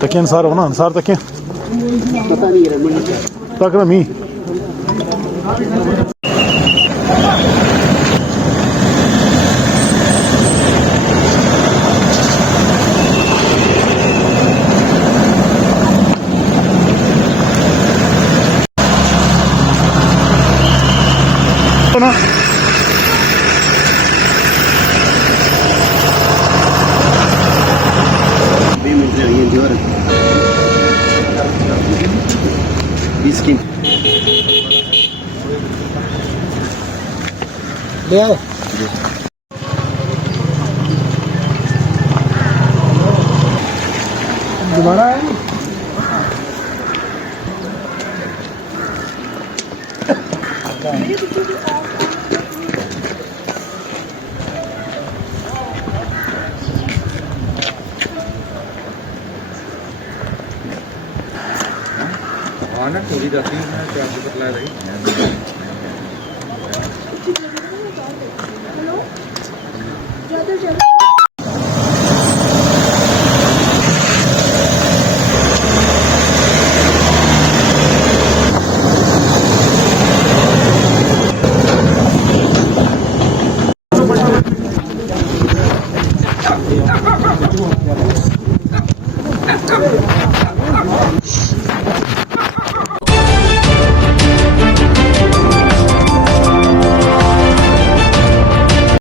तकिया अनुसार हो ना, अनुसार तकिया पता नहीं है तक रमी ना ले आओ दोबारा है ना थोड़ी जाती है क्या बतला रही